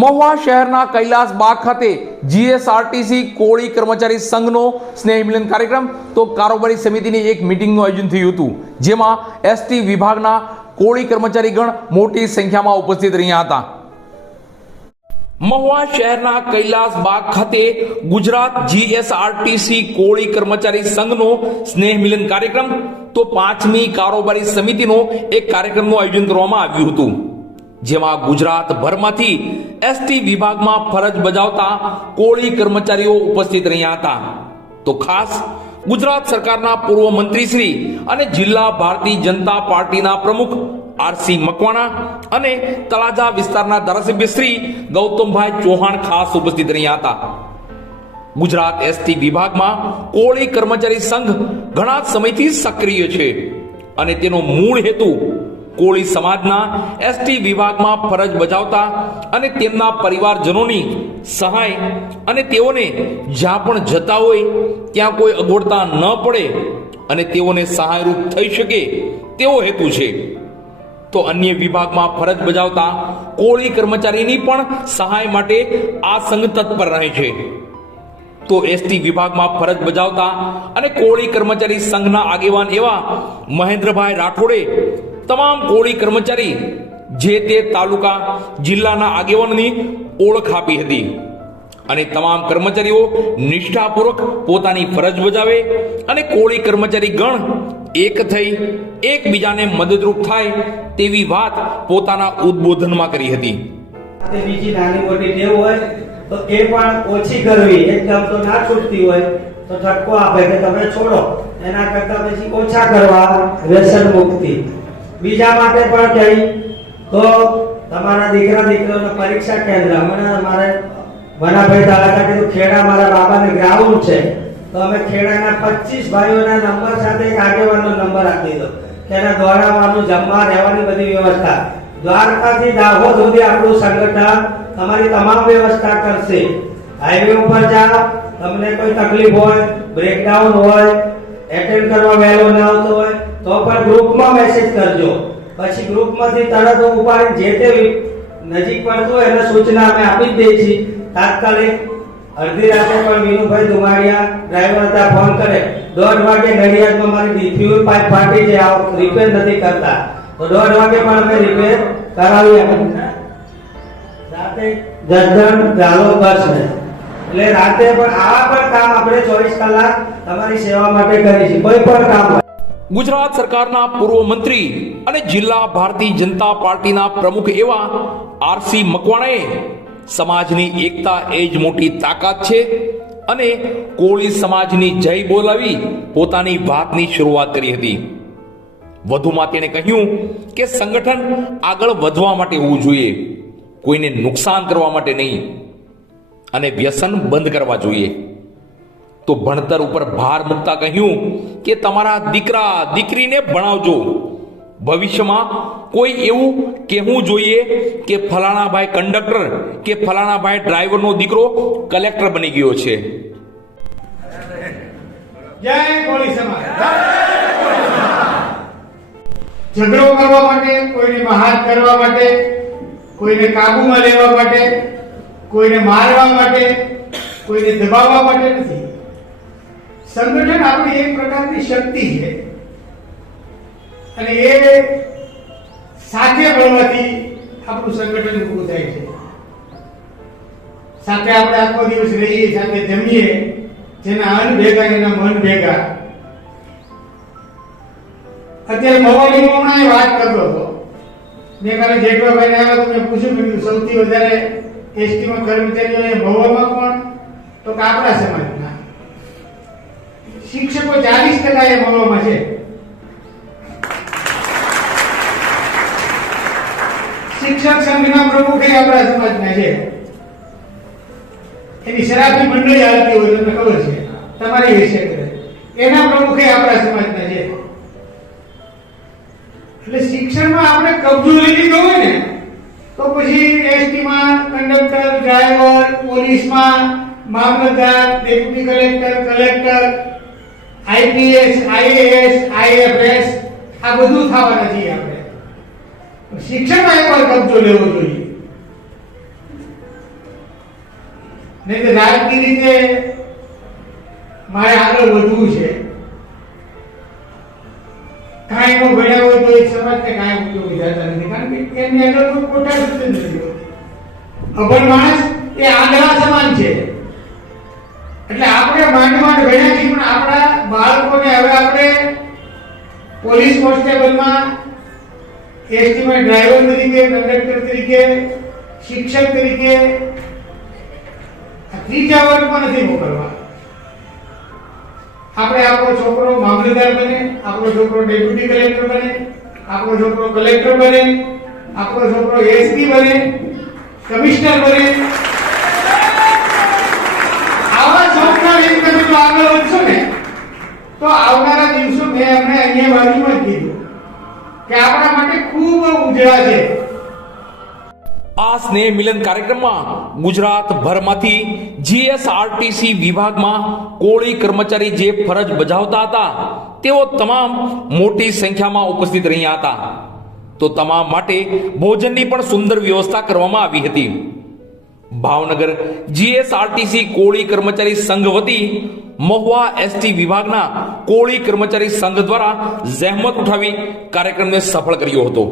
મહુવા શહેરના કૈલાસ બાગ ખાતે જીએસઆરટીસી કોળી કર્મચારી સંઘનો સ્નેહ મિલન કાર્યક્રમ તો કારોબારી સમિતિની એક મીટિંગનું આયોજન થયું હતું, જેમાં એસટી વિભાગના કોળી કર્મચારીગણ મોટી સંખ્યામાં ઉપસ્થિત રહ્યા હતા. મહુવા શહેરના કૈલાસ બાગ ખાતે ગુજરાત જીએસઆરટીસી કોળી કર્મચારી સંઘનો સ્નેહ મિલન કાર્યક્રમ તો 5મી કારોબારી સમિતિનો એક કાર્યક્રમનું આયોજન કરવામાં આવ્યું હતું, જેમાં ગુજરાતભરમાંથી એસટી વિભાગમાં ફરજ બજાવતા કોળી કર્મચારીઓ ઉપસ્થિત રહ્યા હતા. તો ખાસ ગુજરાત સરકારના પૂર્વ મંત્રી શ્રી અને જિલ્લા ભારતીય જનતા પાર્ટીના પ્રમુખ આરસી મકવાણા અને તળાજા વિસ્તારના ધારાસભ્ય શ્રી ગૌતમભાઈ ચૌહાણ ખાસ ઉપસ્થિત રહ્યા હતા. ગુજરાત એસટી વિભાગમાં કોળી કર્મચારી સંઘ ઘણા સમયથી સક્રિય છે અને તેનો મૂળ હેતુ કોળી સમાજના એસટી વિભાગમાં ફરજ બજાવતા અને તેમના પરિવારજનોની સહાય અને તેઓને જ્યાં પણ જતા હોય ત્યાં કોઈ અગવડતા ન પડે અને તેઓને સહાયરૂપ થઈ શકે તેવો હેતુ છે. તો અન્ય વિભાગમાં ફરજ બજાવતા કોળી કર્મચારીની પણ સહાય માટે આ સંઘ તત્પર રહે છે. તો એસટી વિભાગમાં ફરજ બજાવતા અને કોળી કર્મચારી સંઘના આગેવાન એવા મહેન્દ્રભાઈ રાઠોડે તમામ કોળી કર્મચારી જે તે તાલુકા જિલ્લાના આગેવાનની ઓળખ આપી હતી અને તમામ કર્મચારીઓ નિષ્ઠાપૂર્વક પોતાની ફરજ બજાવે અને કોળી કર્મચારી ગણ એક થઈ એકબીજાને મદદરૂપ થાય તેવી વાત પોતાના ઉદ્બોધનમાં કરી હતી. બીજી નાની મોટી ટેવ હોય તો એ પણ ઓછી કરવી, એકદમ તો ના છૂટતી હોય તો ઠપકો આપે કે તમે છોડો, એના કરતા પછી ઓછા કરવા, વ્યસન મુક્તિ. બીજા માટે પણ કહી તો તમારા દીકરા દીકરીઓના પરીક્ષા કેન્દ્ર અમારે વનાભાઈ તાલાકા કીધું ખેડા મારા બાબાને ગ્રાઉન્ડ છે તો અમે ખેડાના 25 ભાઈઓના નંબર સાથે એક આગેવાનનો નંબર આપી દીધો કે એને દોડાવવાનું, જમવા, રહેવાની બધી વ્યવસ્થા. દ્વારકાથી દાહોદ સુધી આપણું સંગઠન તમારી તમામ વ્યવસ્થા કરશે. હાઈવે ઉપર જાઓ, તમને કોઈ તકલીફ હોય, બ્રેકડાઉન હોય, એટેન્ડ કરવા વહેલો ન આવતો હોય તો પણ ગ્રુપમાં મેસેજ કરજો. પછી ગ્રુપમાંથી તરત ઉપાડી જે તે નજીક પડતું હોય એને સૂચના અમે આપી જ દઈએ છીએ. તાત્કાલિક અડધી રાતે પણ વિનુભાઈ ધુમાડિયા ડ્રાઈવર હતા ફોન કરે 1:30 વાગે નડિયાદમાં મારી ફ્યુલ પાઇપ ફાટી છે, આ રિપેર નથી કરતા તો 1:30 વાગે પણ અમે રિપેર કરાવીએ. રાતે જસદણ ચાલો બસ ને એટલે રાતે પણ આવા પણ કામ આપણે 24 કલાક તમારી સેવા માટે કરીશું, કોઈ પણ કામ હોય. ગુજરાત સરકારના પૂર્વ મંત્રી અને જિલ્લા ભારતીય જનતા પાર્ટીના પ્રમુખ એવા આરસી મકવાણાએ સમાજની એકતા એ જ મોટી તાકાત છે અને કોળી સમાજની જય બોલાવી પોતાની વાતની શરૂઆત કરી હતી. વધુમાં તેણે કહ્યું કે સંગઠન આગળ વધવા માટે હોવું જોઈએ, કોઈને નુકસાન કરવા માટે નહીં અને વ્યસન બંધ કરવા જોઈએ. તો ભણતર ઉપર ભાર મૂકતા કહ્યું કે તમારા દીકરા દીકરીને ભણાવજો. ભવિષ્યમાં કોઈ એવું કહેવું જોઈએ કે ફલાણા ભાઈ કંડક્ટર કે ફલાણા ભાઈ ડ્રાઈવરનો દીકરો કલેક્ટર બની ગયો છે. જય કોળી સમાજ. ઝઘડો કરવા માટે, કોઈને બહાર કરવા માટે, કોઈને કાબૂમાં લેવા માટે, કોઈને મારવા માટે, કોઈને દબાવવા માટે નથી. સંગઠન આપણી એક પ્રકારની શક્તિ છે અને એ સાથે મળવાથી આપણું સંગઠન પૂરું થાય છે. સાથે આપણે આખો દિવસ રહીએ, સાથે જમીએ, જેના અન્ન ભેગા એના મન ભેગા. અત્યારે મવાલીમાં હમણાં વાત કરતો હતો, મેં કાલે જેઠવાભાઈને આવ્યા તો મેં પૂછ્યું કે સૌથી વધારે એસટીમાં કર્મચારીઓ મહુવામાં કોણ? તો કે આપણા સમાજના શિક્ષકો 40% એ મહુવામાં છે. શિક્ષક સંઘના પ્રમુખ એ આપણા સમાજના છે. એની શરાબની મંડળી આવતી હોય તમને ખબર છે, તમારી વિશે એના પ્રમુખ એ આપણા સમાજના છે. એટલે શિક્ષણમાં આપણે કબજો લઈ લીધો હોય ને તો પછી એસટીમાં કંડક્ટર, ડ્રાઈવર, પોલીસમાં મામલતદાર, deputy collector, collector, IPS, IAS, IFS આ બધું થવાના છીએ આપણે. શિક્ષણમાં એકવાર કબજો લેવો જોઈએ. નહીં તો રાજકીય રીતે મારે આગળ વધવું છે. કાંઈ નો ભણ્યા હોય તો એક સમાજને કાંઈ ઉપયોગી થતા નથી, કારણ કે એમની આગળ કોઈ કોટા જ નથી હોતી. અભણ માણસ એ આંધળા સમાન છે. એટલે આપણે માંડ ભણ્યા છીએ, પણ આપણા બાળકોને હવે આપણે પોલીસ કોન્સ્ટેબલમાં, એસટીમાં ડ્રાઈવર તરીકે, કંડક્ટર તરીકે, શિક્ષક તરીકે ત્રીજા વર્ગમાં નથી મોકલવા. આપણે આપણો છોકરો મામલતદાર બને, આપણો છોકરો ડેપ્યુટી કલેક્ટર બને, આપણો છોકરો કલેક્ટર બને, આપણો છોકરો એસપી બને, કમિશનર બને. આવા સપના લઈને તમે જો આગળ વધશો ને તો આવનારા દિવસો મેં અમને અહીંયા બાજુમાં જ કીધું કે આપણા માટે ખૂબ ઉજળા છે. આ સ્નેહ મિલન કાર્યક્રમમાં ગુજરાતભરમાંથી જીએસઆરટીસી વિભાગમાં કોળી કર્મચારી જે ફરજ બજાવતા હતા તેઓ તમામ મોટી સંખ્યામાં ઉપસ્થિત રહ્યા હતા. તો તમામ માટે ભોજનની પણ સુંદર વ્યવસ્થા કરવામાં આવી હતી. ભાવનગર જીએસઆરટીસી કોળી કર્મચારી સંઘ વતી મહુવા એસટી વિભાગના કોળી કર્મચારી સંઘ દ્વારા જહેમત ઉઠાવી કાર્યક્રમને સફળ કર્યો હતો.